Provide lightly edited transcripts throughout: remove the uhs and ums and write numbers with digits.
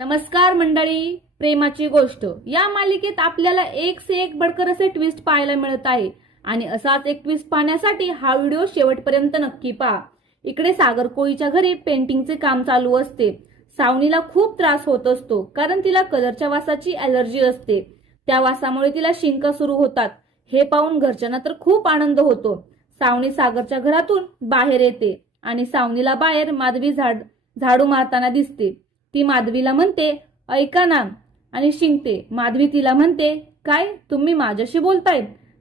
नमस्कार मंडळी, प्रेमाची गोष्ट या मालिकेत आपल्याला एक से एक बडकर असे ट्विस्ट पाहायला मिळत आहे आणि असाच एक ट्विस्ट पाहण्यासाठी हा व्हिडिओ शेवटपर्यंत नक्की पहा। इकडे सागर कोळीच्या घरी पेंटिंगचे काम चालू असते। सावनीला खूप त्रास होत असतो कारण तिला कलरच्या वासाची ॲलर्जी असते। त्या वासामुळे तिला शिंका सुरू होतात। हे पाहून घरच्यांना तर खूप आनंद होतो। सावनी सागरच्या घरातून बाहेर येते आणि सावनीला बाहेर माधवी झाडू मारताना दिसते। ती माधवीला म्हणते, ऐका ना, आणि शिंकते। माधवी तिला म्हणते, काय तुम्ही माझ्याशी बोलताय?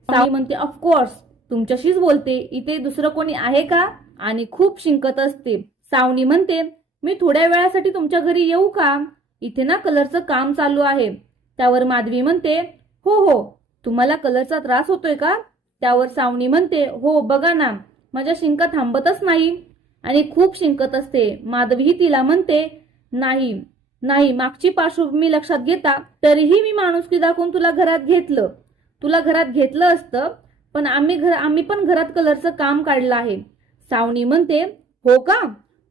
सावनी म्हणते, ऑफकोर्स तुमच्याशीच बोलते, इथे दुसरं कोणी आहे का? आणि खूप शिंकत असते। सावनी म्हणते, मी थोड्या वेळासाठी तुमच्या घरी येऊ का? इथे ना कलरचं काम चालू आहे। त्यावर माधवी म्हणते, हो हो, तुम्हाला कलरचा त्रास होतोय का? त्यावर सावनी म्हणते, हो बघा ना, माझ्या शिंका थांबतच नाही आणि खूप शिंकत असते। माधवी तिला म्हणते, नाही नाही, मागची पार्श्वभूमी लक्षात घेता तरीही मी माणुसकी दाखवून तुला घरात घेतलं असतं, पण आम्ही पण घरात कलरचं काम काढलं आहे। सावनी म्हणते, हो का?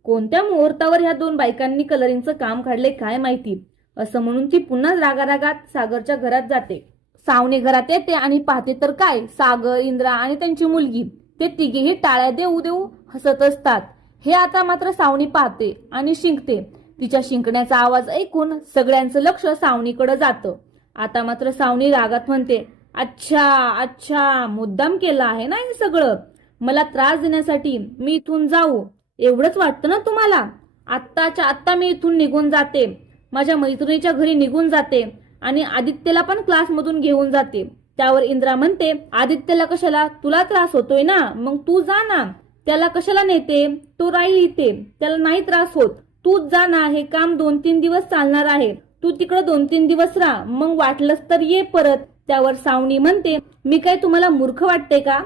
कोणत्या मुहूर्तावर ह्या दोन बायकांनी कलरिंगचं काम काढले काय माहिती, असं म्हणून ती पुन्हा रागारागात सागरच्या घरात जाते। सावनी घरात येते आणि पाहते तर काय, सागर, इंद्रा आणि त्यांची मुलगी ते तिघेही टाळ्या देऊ देऊ हसत असतात। हे आता मात्र सावनी पाहते आणि शिंकते। तिच्या शिंकण्याचा आवाज ऐकून सगळ्यांचं लक्ष सावनीकडे जातं। आता मात्र सावनी रागात म्हणते, अच्छा अच्छा, मुद्दाम केलं आहे ना हे सगळं, मला त्रास देण्यासाठी मी इथून जाऊ एवढंच वाटतं ना तुम्हाला? आत्ताच्या आत्ता मी इथून निघून जाते, माझ्या मैत्रिणीच्या घरी निघून जाते आणि आदित्यला पण क्लासमधून घेऊन जाते। त्यावर इंद्रा म्हणते, आदित्यला कशाला? तुला त्रास होतोय ना, मग तू जा ना, त्याला कशाला नेते? तो राहील इथे, त्याला नाही त्रास होत, तूच जा ना, हे काम 2-3 दिवस चालणार आहे, तू तिकडे 2-3 दिवस राहा, मग वाटलंच तर ये परत। त्यावर सावनी म्हणते, मी काय तुम्हाला मूर्ख वाटते का?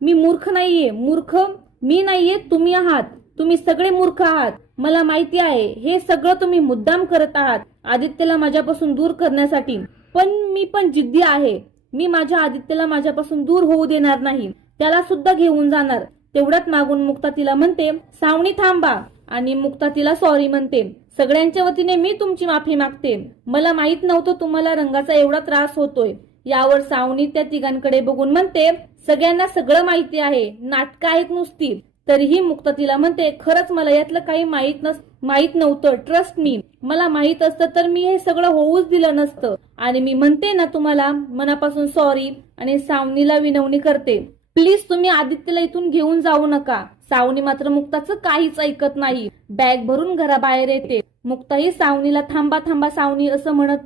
मी मूर्ख नाहीये, मूर्ख मी नाहीये, तुम्ही आहात, तुम्ही सगळे मूर्ख आहात। मला माहिती आहे हे सगळं तुम्ही मुद्दाम करत आहात आदित्यला माझ्यापासून दूर करण्यासाठी, पण मी पण जिद्दी आहे, मी माझ्या आदित्यला माझ्यापासून दूर होऊ देणार नाही, त्याला सुद्धा घेऊन जाणार। तेवढ्यात मागून मुक्ता तिला म्हणते, सावनी थांबा, आणि मुक्ता तिला सॉरी म्हणते। सगळ्यांच्या वतीने मी तुमची माफी मागते, मला माहित नव्हतं तुम्हाला रंगाचा एवढा त्रास होतोय। यावर सावनी त्या तिघांकडे बघून म्हणते, सगळ्यांना सगळं माहिती आहे, नाटकं आहेत नुसती। तरीही मुक्ता तिला म्हणते, खरंच मला यातलं काही माहित नव्हतं, ट्रस्ट मी, मला माहित असतं तर मी हे सगळं होऊच दिलं नसतं, आणि मी म्हणते ना तुम्हाला मनापासून सॉरी। आणि सावनीला विनवणी करते, प्लीज तुम्ही आदित्यला इथून घेऊन जाऊ नका। सावनी मात्र मुक्ताचं काहीच ऐकत नाही, बॅग भरून घराबाहेर येते। मुक्ताही सावनीला थांबा थांबा सावनी असं म्हणत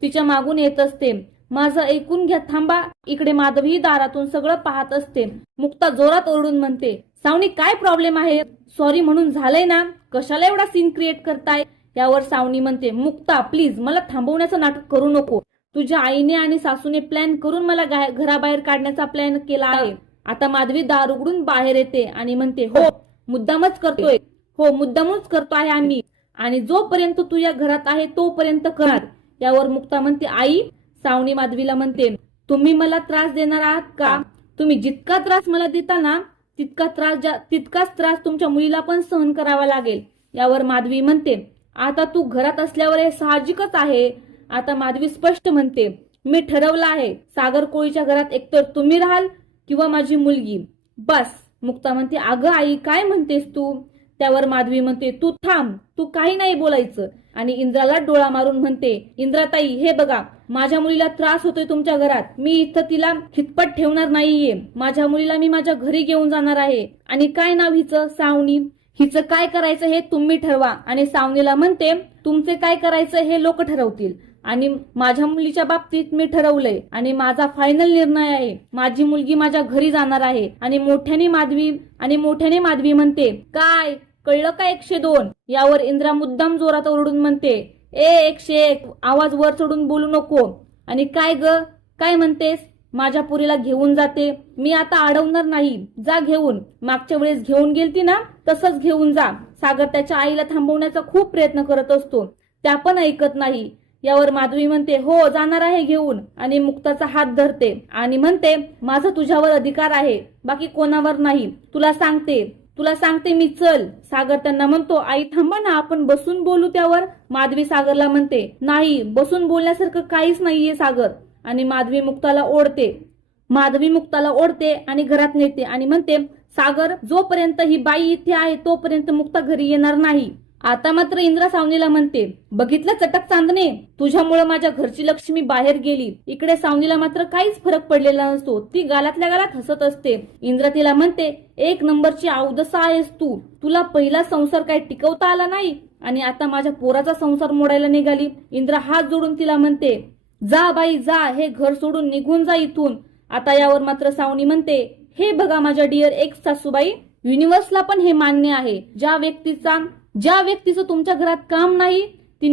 तिच्या मागून येत असते। माझं ऐकून घ्या, थांबा। इकडे माधवी दारातून सगळं पाहत असते। मुक्ता जोरात ओरडून म्हणते, सावनी काय प्रॉब्लेम आहे? सॉरी म्हणून झालंय ना, कशाला एवढा सीन क्रिएट करताय? यावर सावनी म्हणते, मुक्ता प्लीज मला थांबवण्याचं नाटक करू नको, तुझ्या आईने आणि सासूने प्लॅन करून मला घराबाहेर काढण्याचा प्लॅन केला आहे। आता माधवी दार उघडून बाहेर येते आणि म्हणते, हो मुद्दामच करतो आहे आम्ही, आणि जोपर्यंत तू या घरात आहे तोपर्यंत करणार। यावर मुक्ता म्हणते, आई। सावनी माधवीला म्हणते, तुम्ही मला त्रास देणार आहात का? तुम्ही जितका त्रास मला देता ना तितकाच त्रास तुमच्या मुलीला पण सहन करावा लागेल। यावर माधवी म्हणते, आता तू घरात असल्यावर हे साहजिकच आहे। आता माधवी स्पष्ट म्हणते, मी ठरवलं आहे, सागर कोळीच्या घरात एकतर तुम्ही राहाल किंवा माझी मुलगी, बस। मुक्ता म्हणते, अगं आई काय म्हणतेस तू? त्यावर माधवी म्हणते, तू थांब, तू काही नाही बोलायचं, आणि इंद्राला डोळा मारून म्हणते, इंद्राताई हे बघा, माझ्या मुलीला त्रास होतोय तुमच्या घरात, मी इथं तिला खितपत ठेवणार नाहीये, माझ्या मुलीला मी माझ्या घरी घेऊन जाणार आहे। आणि काय नाव हिचं? सावनी। हिचं काय करायचं हे तुम्ही ठरवा। आणि सावनीला म्हणते, तुमचे काय करायचं हे लोक ठरवतील, आणि माझ्या मुलीच्या बाबतीत मी ठरवलंय आणि माझा फायनल निर्णय आहे, माझी मुलगी माझ्या घरी जाणार आहे। आणि मोठ्याने माधवी म्हणते, काय कळलं का 102? यावर इंद्रा मुद्दाम जोरात ओरडून म्हणते, 101, आवाज वर चढून बोलू नको। आणि काय ग, काय म्हणतेस? माझ्या पुरीला घेऊन जाते, मी आता अडवणार नाही, जा घेऊन, मागच्या वेळेस घेऊन गेलती ना तसंच घेऊन जा। सागर त्याच्या आईला थांबवण्याचा खूप प्रयत्न करत असतो, त्या पण ऐकत नाही। यावर माधवी म्हणते, हो जाणार आहे घेऊन, आणि मुक्ताचा हात धरते आणि म्हणते, माझा तुझ्यावर अधिकार आहे, बाकी कोणावर नाही, तुला सांगते, तुला सांगते मी, चल. सागर त्यांना म्हणतो, आई थांबा ना, आपण बसून बोलू त्यावर. माधवी सागरला म्हणते, नाही, बसून बोलण्यासारखं काहीच नाहीये सागर. आणि माधवी मुक्ताला ओढते आणि घरात नेते आणि म्हणते, सागर, जोपर्यंत ही बाई इथे आहे तोपर्यंत मुक्ता घरी येणार नाही. आता मात्र इंद्रा सावनीला म्हणते, बघितलं चटक चांदणे, तुझ्यामुळे माझ्या घरची लक्ष्मी बाहेर गेली. इकडे सावनीला मात्र काहीच फरक पडलेला नसतो. ती गालातल्या गालात हसत असते. इंद्रा तिला म्हणते, एक नंबरची अवदसा आहेस तू. तुला पहिला संसार काय टिकवता आला नाही आणि आता माझ्या पोराचा संसार मोडायला निघाली. इंद्रा हात जोडून तिला म्हणते, जा बाई जा, हे घर सोडून निघून जा इथून. आता यावर मात्र सावनी म्हणते, हे बघा माझ्या डिअर एक्स सासूबाई, युनिव्हर्सला पण हे मान्य आहे, ज्या व्यक्तीचं तुमच्या घरात काम नाही ती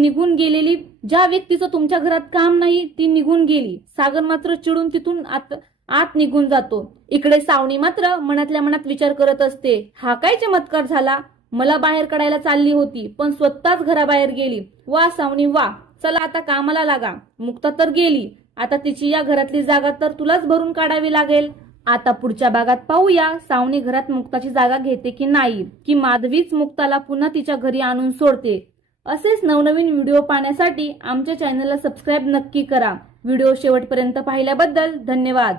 निघून गेली. सागर मात्र चिडून तिथून आत निघून जातो. इकडे सावनी मात्र मनातल्या मनात विचार करत असते, हा काय चमत्कार झाला. मला बाहेर काढायला चालली होती पण स्वतःच घराबाहेर गेली. वा सावनी वा, चला आता कामाला लागा. मुक्ता तर गेली, आता तिची या घरातली जागा तर तुलाच भरून काढावी लागेल. आता पुढच्या भागात पाहूया, सावनी घरात मुक्ताची जागा घेते की नाही, की माधवीच मुक्ताला पुन्हा तिच्या घरी आणून सोडते. असेच नवनवीन व्हिडिओ पाहण्यासाठी आमच्या चॅनलला सबस्क्राईब नक्की करा. व्हिडिओ शेवटपर्यंत पाहिल्याबद्दल धन्यवाद.